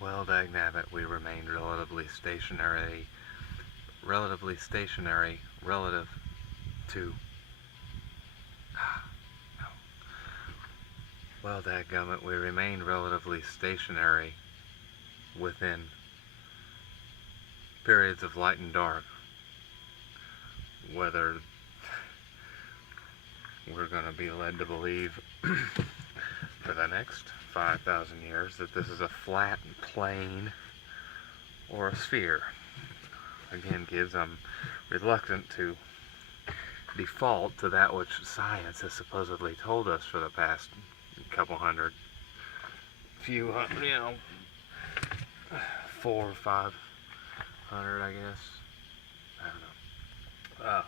Well, dagnabbit, we remained relatively stationary relative to. No. Well, dadgummit, we remained relatively stationary within periods of light and dark. Whether we're going to be led to believe for the next 5,000 years that this is a flat plane or a sphere. Again, kids, I'm reluctant to default to that which science has supposedly told us for the past couple hundred, few hundred, 400 or 500, I guess. I don't know.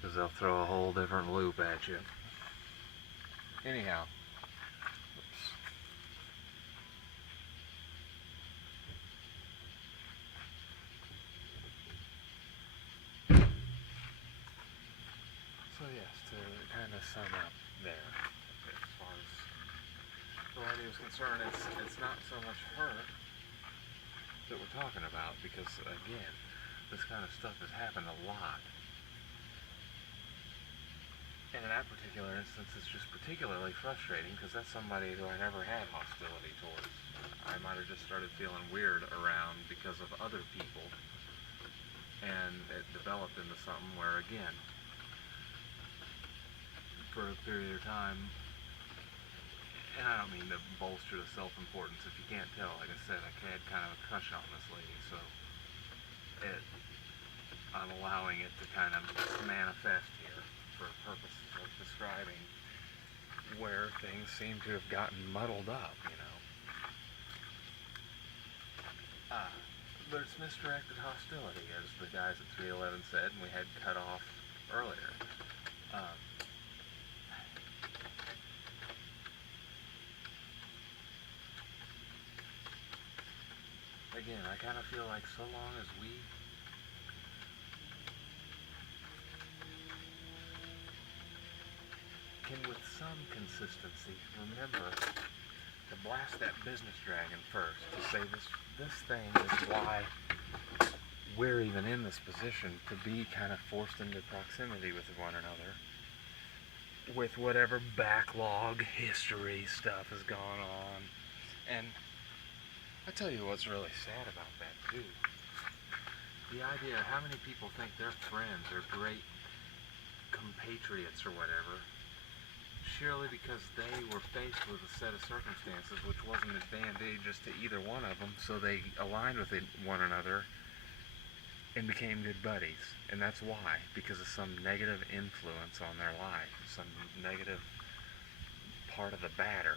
Because they'll throw a whole different loop at you. Anyhow. So yes, to kind of sum up there, as far as the lady was concerned, it's not so much her that we're talking about, because again, this kind of stuff has happened a lot. And in that particular instance, it's just particularly frustrating because that's somebody who I never had hostility towards. I might have just started feeling weird around because of other people, and it developed into something where, again, for a period of time, and I don't mean to bolster the self-importance. If you can't tell, like I said, I had kind of a crush on this lady, so I'm allowing it to kind of manifest here for purposes of describing where things seem to have gotten muddled up, But it's misdirected hostility, as the guys at 311 said, and we had cut off earlier. Again, I kind of feel like so long as we can, with some consistency, remember to blast that business dragon first, to say this thing is why we're even in this position, to be kind of forced into proximity with one another, with whatever backlog history stuff has gone on. And I tell you what's really sad about that too. The idea of how many people think their friends are great compatriots or whatever, surely because they were faced with a set of circumstances which wasn't advantageous to either one of them, so they aligned with one another and became good buddies. And that's why, because of some negative influence on their life, some negative part of the batter,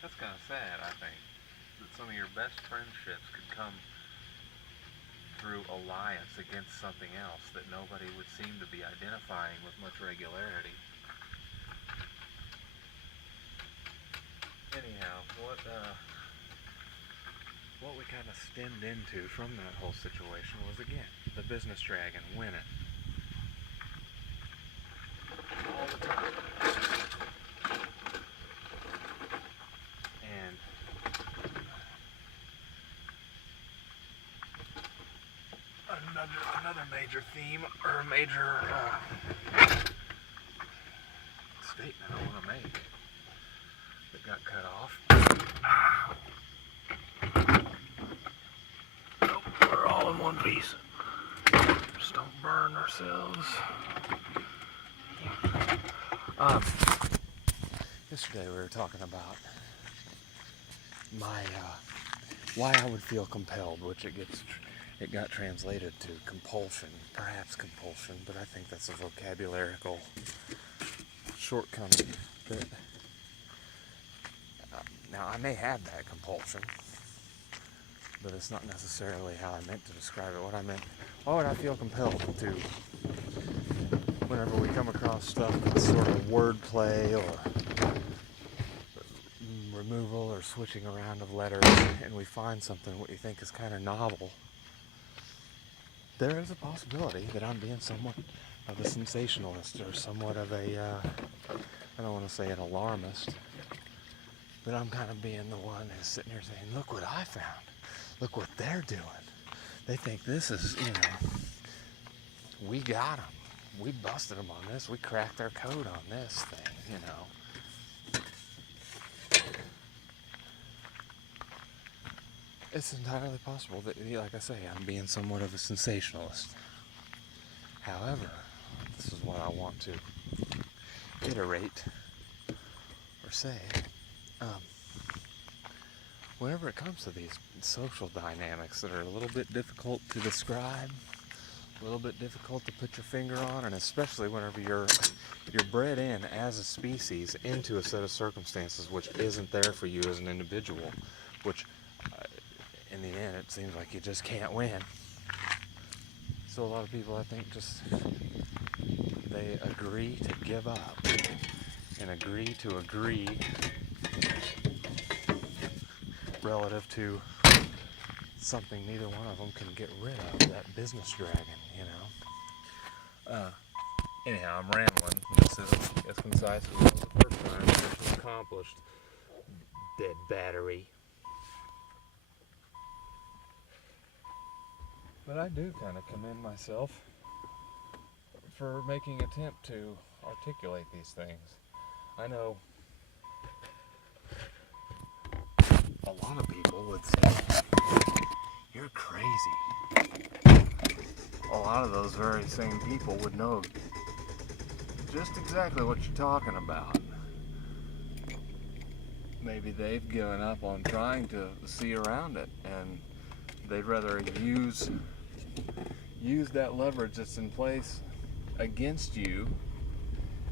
That's kind of sad, I think, that some of your best friendships could come through alliance against something else that nobody would seem to be identifying with much regularity. Anyhow, what we kind of stemmed into from that whole situation was, again, the business dragon winning all the time. And another major theme, or major statement I want to make that got cut off. Nope, we're all in one piece. Just don't burn ourselves. Yesterday we were talking about my why I would feel compelled, which it got translated to compulsion, perhaps compulsion, but I think that's a vocabularical shortcoming. That now I may have that compulsion, but it's not necessarily how I meant to describe it. Why would I feel compelled to, whenever we come across stuff that's sort of wordplay or removal or switching around of letters, and we find something what you think is kind of novel, there is a possibility that I'm being somewhat of a sensationalist or somewhat of a, I don't want to say an alarmist, But I'm kind of being the one who's sitting here saying, look what I found. Look what they're doing. They think this is, we got them. We busted them on this. We cracked their code on this thing, It's entirely possible that, like I say, I'm being somewhat of a sensationalist. However, this is what I want to iterate or say. Whenever it comes to these social dynamics that are a little bit difficult to describe, a little bit difficult to put your finger on, and especially whenever you're bred in as a species into a set of circumstances which isn't there for you as an individual, which in the end it seems like you just can't win. So a lot of people, I think, they agree to give up and agree to agree relative to something neither one of them can get rid of, that business dragon, Anyhow, I'm rambling. This isn't as concise as the first time. Mission accomplished. Dead battery. But I do kind of commend myself for making an attempt to articulate these things. I know a lot of people would say, you're crazy. A lot of those very same people would know just exactly what you're talking about. Maybe they've given up on trying to see around it, and they'd rather use that leverage that's in place against you,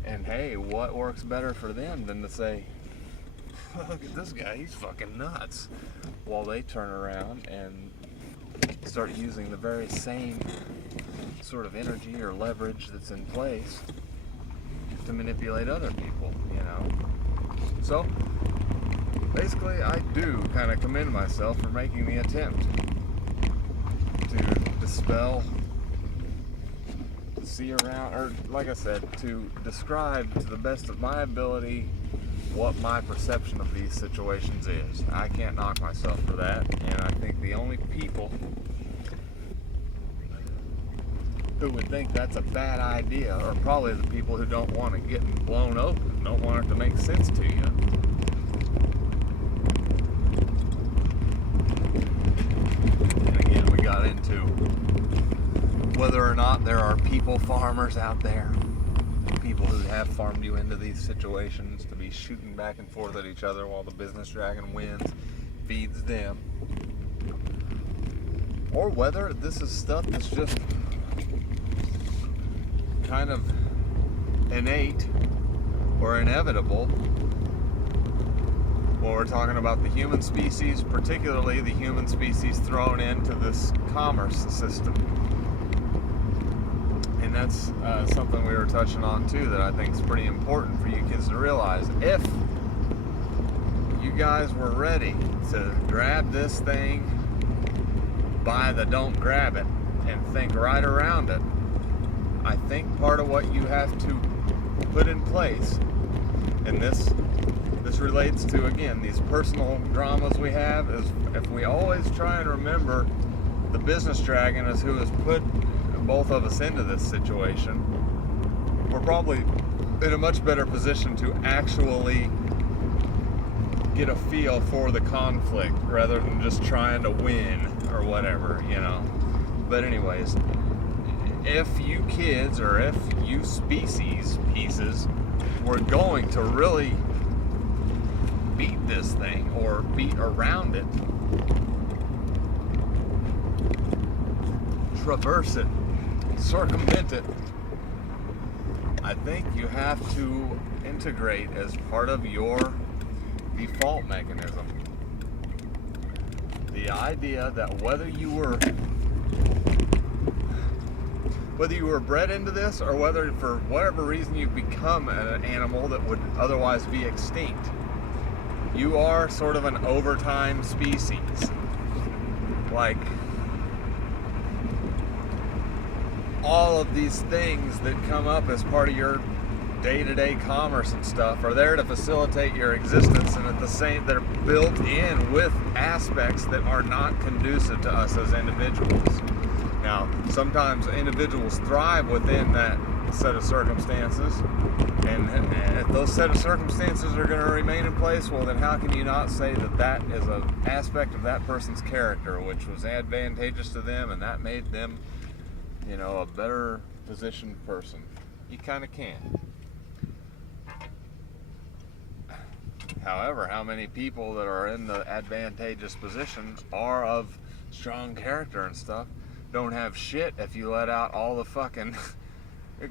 and hey, what works better for them than to say, look at this guy, he's fucking nuts, while they turn around and start using the very same sort of energy or leverage that's in place to manipulate other people, So, basically, I do kind of commend myself for making the attempt to dispel, see around, or like I said, to describe to the best of my ability what my perception of these situations is. I can't knock myself for that, and I think the only people who would think that's a bad idea are probably the people who don't want to get blown open, don't want it to make sense to you. And again, we got into whether or not there are people farmers out there, people who have farmed you into these situations to be shooting back and forth at each other while the business dragon wins, feeds them, or whether this is stuff that's just kind of innate or inevitable when we're talking about the human species, particularly the human species thrown into this commerce system. And that's something we were touching on too that I think is pretty important for you kids to realize. If you guys were ready to grab this thing by the don't grab it and think right around it, I think part of what you have to put in place, and this relates to, again, these personal dramas we have, is if we always try and remember the business dragon is who has put both of us into this situation, we're probably in a much better position to actually get a feel for the conflict rather than just trying to win or whatever, But anyways, if you kids or if you species pieces were going to really beat this thing or beat around it, traverse it, circumvent it, I think you have to integrate as part of your default mechanism the idea that whether you were bred into this or whether for whatever reason you've become an animal that would otherwise be extinct, you are sort of an overtime species. Like, all of these things that come up as part of your day-to-day commerce and stuff are there to facilitate your existence, and at the same, they're built in with aspects that are not conducive to us as individuals. Now, sometimes individuals thrive within that set of circumstances, and if those set of circumstances are going to remain in place, well, then how can you not say that that is an aspect of that person's character which was advantageous to them, and that made them, you know, a better positioned person? You kind of can. However, how many people that are in the advantageous position are of strong character and stuff don't have shit if you let out all the fucking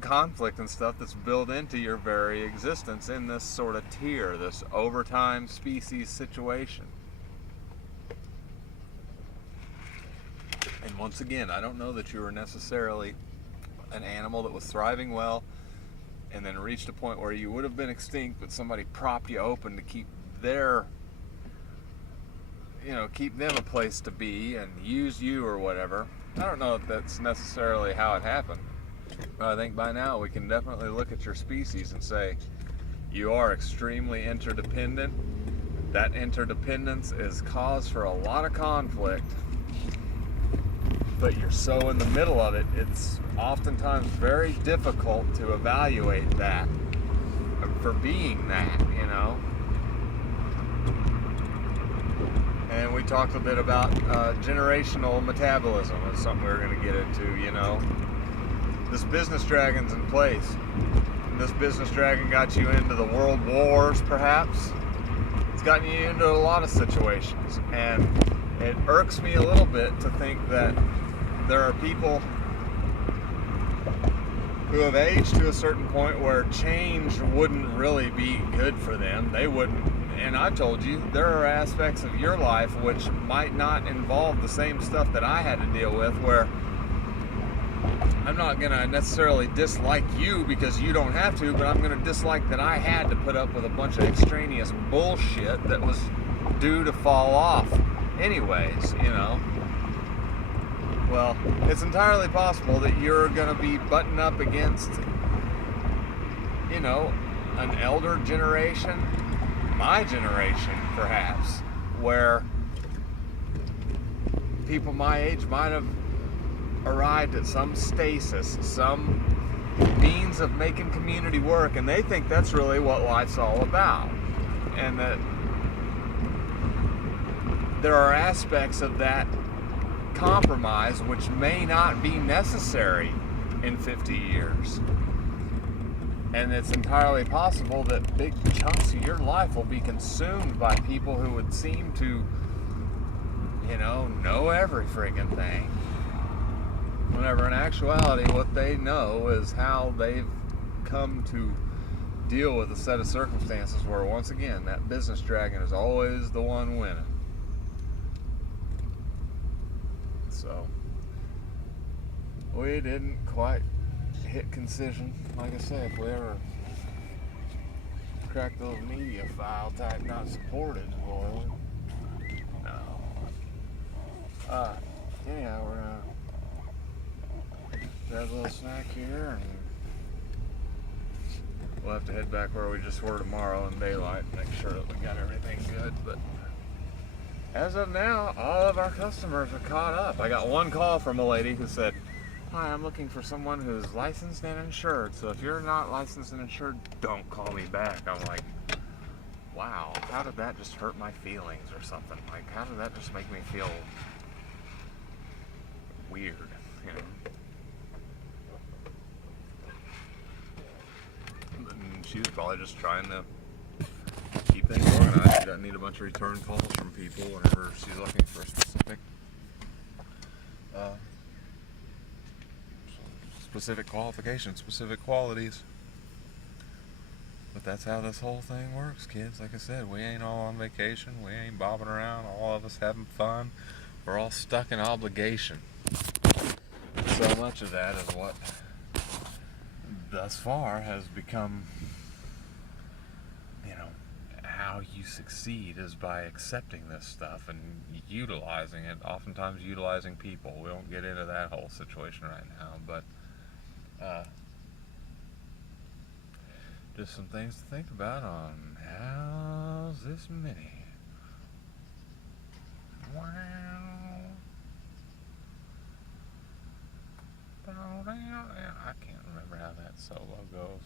conflict and stuff that's built into your very existence in this sort of tier, this overtime species situation. And once again, I don't know that you were necessarily an animal that was thriving well and then reached a point where you would have been extinct, but somebody propped you open to keep their, you know, keep them a place to be and use you or whatever. I don't know if that's necessarily how it happened. But I think by now we can definitely look at your species and say you are extremely interdependent. That interdependence is cause for a lot of conflict, but you're so in the middle of it, it's oftentimes very difficult to evaluate that for being that, you know. And we talked a bit about generational metabolism. It's something we were going to get into, you know. This business dragon's in place. And this business dragon got you into the world wars, perhaps. It's gotten you into a lot of situations. And it irks me a little bit to think that there are people who have aged to a certain point where change wouldn't really be good for them. They wouldn't. And I told you, there are aspects of your life which might not involve the same stuff that I had to deal with, where I'm not going to necessarily dislike you because you don't have to, but I'm going to dislike that I had to put up with a bunch of extraneous bullshit that was due to fall off anyways, you know. Well, it's entirely possible that you're going to be butting up against, you know, an elder generation, my generation perhaps, where people my age might have arrived at some stasis, some means of making community work, and they think that's really what life's all about. And that there are aspects of that compromise which may not be necessary in 50 years. And it's entirely possible that big chunks of your life will be consumed by people who would seem to, you know every friggin' thing. Whenever in actuality what they know is how they've come to deal with a set of circumstances where, once again, that business dragon is always the one winning. So, we didn't quite hit concision. Like I said, if we ever crack those media file type not supported, boy, no. Anyhow, we're gonna grab a little snack here, and we'll have to head back where we just were tomorrow in daylight and make sure that we got everything good. But as of now, all of our customers are caught up. I got one call from a lady who said, "Hi, I'm looking for someone who's licensed and insured, so if you're not licensed and insured, don't call me back." I'm like, wow, how did that just hurt my feelings or something? Like, how did that just make me feel weird, you know? And she was probably just trying to keep things organized. She doesn't need a bunch of return calls from people whenever she's looking for a specific qualifications, specific qualities. But that's how this whole thing works, kids. Like I said, we ain't all on vacation. We ain't bobbing around. All of us having fun. We're all stuck in obligation. So much of that is what thus far has become, you know, how you succeed is by accepting this stuff and utilizing it, oftentimes utilizing people. We won't get into that whole situation right now, but Just some things to think about on How's This Mini. Wow. I can't remember how that solo goes.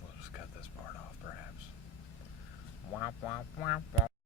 We'll just cut this part off, perhaps. Wah, wah, wah, wah.